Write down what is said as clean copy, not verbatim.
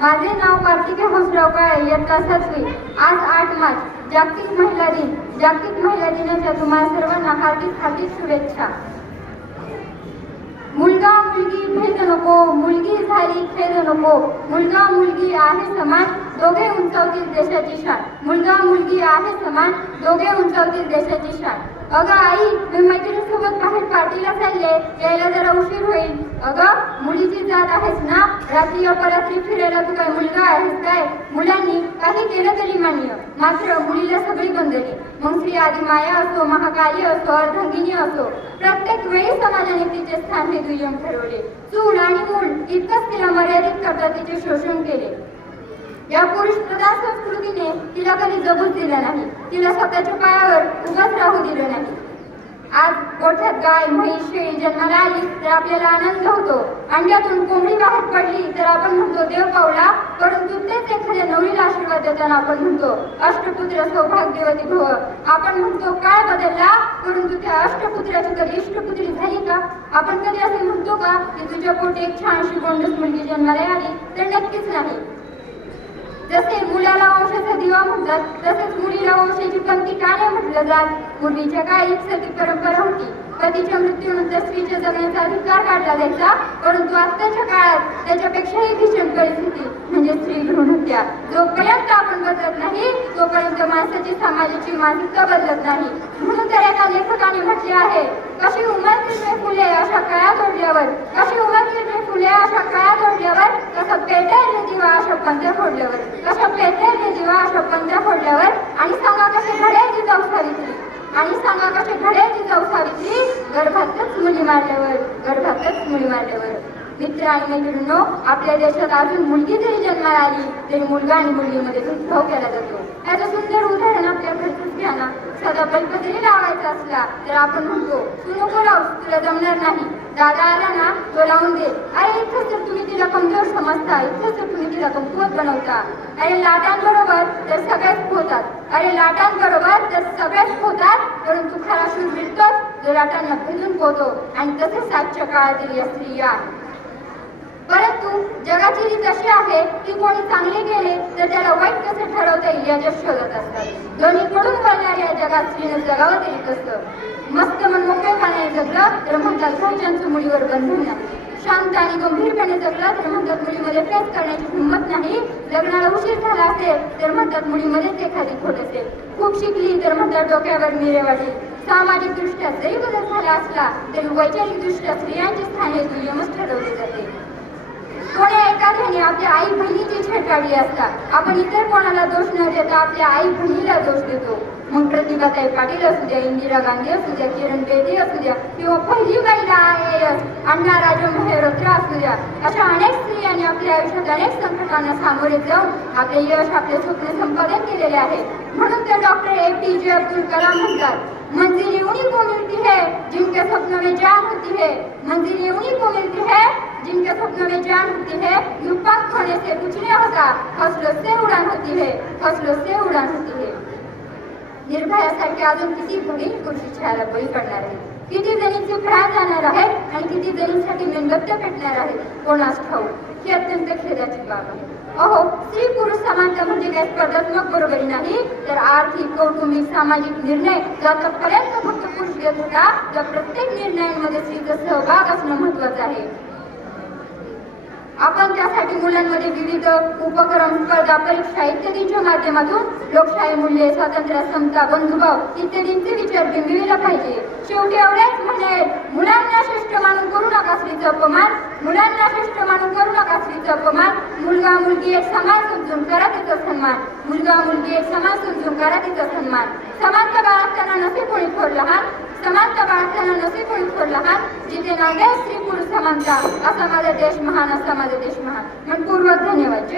माझे नाव कार्तिकी हंसराव काळे, इयत्ता 7वी। आज 8 मार्च जागतिक महिला दिन। जागतिक महिला दिनाच्या तुम्हाला सर्वांना हार्दिक हार्दिक शुभेच्छा। मुलगा मुलगी भेद नको, मुलगी झाली खेद नको, मुलगा मुलगी आहे समान, दोघे उंचावतील देशाची शान। मुलगा मुलगी आहे समान, दोघे उंचावतील देशाची शान। अगं आई, मी मैत्रिणीसोबत बाहेर पार्टीला चालले, यायला जरा उशीर होईल। अगं, मुलीची जात आहेस ना, रात्री अपरात्री फिरायला तू काय मुलगा आहेस काय? मुलांनी काही केलं तरी मान्य, मात्र मुलीला सगळी बंधने, मग श्री आदी माया असो, महाकाली असो, अर्धांगिनी असो, प्रत्येक वेळी समाजाने तिचे स्थान हे दुय्यम ठरवले। चूल आणि मूल इतकंच तिला मर्यादित करता तिचे शोषण केले। या पुरुष प्रधान संस्कृतीने तिला कधी जगूच दिलं नाही, तिला स्वतःच्या पायावर उभंच राहू दिलं नाही। आज गोठ्यात गाय म्हैस शेळी जन्माला आली तर आपल्याला आनंद होतो, अंड्यातून कोंबडी बाहेर पडली तर आपण म्हणतो देव पावला, परंतु तेच एखाद्या नवरीला आशीर्वाद देताना आपण म्हणतो अष्टपुत्र सौभाग्यवती भव। आपण म्हणतो काळ बदलला, परंतु त्या अष्टपुत्राची कधी इष्टपुत्री झाली का? आपण कधी असे म्हणतो का की तुझ्या पोटी एक छानशी गोंडस मुलगी जन्माला आली? तर नक्कीच नाही। जसे मुलाला वंशाचा दिवा म्हणतात, तसेच मुलीला वंशाची पंक्ती का नाही म्हटलं जात? पूर्वीच्या काळी सती परंपरा होती, पतीच्या मृत्यूनंतर स्त्रीच्या जगण्याचा अधिकार काढला जायचा, परंतु आताच्या काळात त्याच्यापेक्षाही भीषण परिस्थिती म्हणजे स्त्री भ्रूण हत्या। जोपर्यंत आपण बदलत नाही तोपर्यंत माणसाची समाजाची मानसिकता बदलत नाही। म्हणून तर एका लेखकाने म्हटले आहे, कशी उमलतील रे फुले अशा काळात ओढल्यावर, कशी उमलतील रे फुले अशा काळात ओढल्यावर, कसं पेटेल रे दिवा अशा पंथ्या फोडल्यावर, कसं पेटेल रे दिवा अशा पंथ्या फोडल्यावर। आणि सांगा कसे घडेल जिजाऊ सावित्री, आणि सांगा कसे घडेल जिजाऊ सावित्री, गर्भातच मुली मारल्यावर, गर्भातच मुली मारल्यावर। मित्र आणि मैत्रिणींनो, आपल्या देशात अजून मुलगी जरी जन्माला आली तरी मुलगा आणि मुलगीमध्ये भेदभाव केला जातो। याचं सुंदर उदाहरण आपल्या घरचंच घ्या ना। साधा बल्ब जरी लावायचा असला तर आपण म्हणतो तू नको लावूस, तुला जमणार नाही। दादा आला ना तो लावून दे। अरे इथंच तर तुम्ही तिला कमजोर समजता, इथंच तर तुम्ही तिला कमकुवत बनवता। अरे लाटांबरोबर तर सगळ्याच होतात, अरे लाटांबरोबर तर सगळ्याच होतात, परंतु खरा शूर मिळतोच जो लाटांना भेदून पोहतो। आणि तसेच आजच्या काळातील या स्त्रिया। परंतु जगाची रीत अशी आहे की कोणी चांगले केले तर त्याला वाईट कसे ठरवता येईल याच्या शोधत असतात। दोन्हीकडून बोलणाऱ्या जगात स्त्रीनं जगावं तरी कसं? मस्त मनमोकळेपणाने जगलं तर म्हणतात घरच्यांचं मुलीवर बंधन नाही, शांत आणि गंभीरपणे जगलं तर म्हणतात मुलीमध्ये फेस करण्याची हिंमत नाही, लग्नाला उशीर झाला असेल तर म्हणतात मुलीमध्येच एखादी खोट असेल, खूप शिकली तर म्हणतात डोक्यावर मिरे वाटेल। सामाजिक दृष्ट्या जरी बदल झाला असला तरी वैचारिक दृष्ट्या स्त्रियांचे स्थान हे दुय्यमच ठरवले जाते। कोणी एखाद्याने आपल्या आई बहिणीची छेड काढली असता आपण इतर कोणाला दोष न देता आपल्या आई बहिणीला दोष देतो। मग प्रतिभाताई पाटील असू द्या, इंदिरा गांधी असू द्या, किरण बेदी असू द्या, किंवा पहिली महिला IAS अण्णा राजा मेहरोत्रा असू द्या, अशा अनेक स्त्रियांनी आपल्या आयुष्यात अनेक संकटांना सामोरे जाऊन आपले यश आपले स्वप्न संपादन केलेले आहे। म्हणून तर डॉक्टर APJ अब्दुल कलाम म्हणतात, मंजिल उन्हीं को मिलती है जिनके सपनों में जान होती है, मंजिल उन्हीं को मिलती है जिनके सपनों में जान होती है, यूं पंख होने से कुछ नहीं होता, हौसलों से उड़ान होती है, हौसलों से उड़ान होती है। निर्भयासारखे अजून किती भगिनी पुरुषी छायाला बळी पडणार आहे, किती जणींचे प्राण जाणार आहेत आणि किती जणींसाठी मेणबत्त्या पेटणार आहेत कोणास ठाऊक। ही अत्यंत खेदाची बाब आहे। अहो, स्त्री पुरुष समानता म्हणजे काही स्पर्धात्मक बरोबरी नाही, तर आर्थिक कौटुंबिक सामाजिक निर्णय जातापर्यंत फक्त पुरुष घेत होता, त्या प्रत्येक निर्णयांमध्ये स्त्रीचा सहभाग असणं महत्वाचं आहे। आपण त्यासाठी मुलांमध्ये विविध उपक्रम स्पर्धा परीक्षा इत्यादींच्या माध्यमातून लोकशाही मूल्ये स्वातंत्र्य समता बंधुभाव इत्यादींचे विचार बिंबविला पाहिजे। शेवटी एवढेच म्हणेल, मुलांना श्रेष्ठ मानून करू नका स्त्रीचा अपमान, मुलांना श्रेष्ठ मानून करू नका स्त्रीचा अपमान। मुलगा मुलगी एक समान समजून करा तिचा सन्मान, मुलगा मुलगी एक समान समजून करा तिचा सन्मान। समानता बाळगताना नसे कोणी थोर लहान, समानता बाळगताना नसे कोणी थोर लहान, जिथे नांदे स्त्री पुरुष समानता, असा माझा देश महान, असा माझा देश महान। मनपूर्वक धन्यवाद।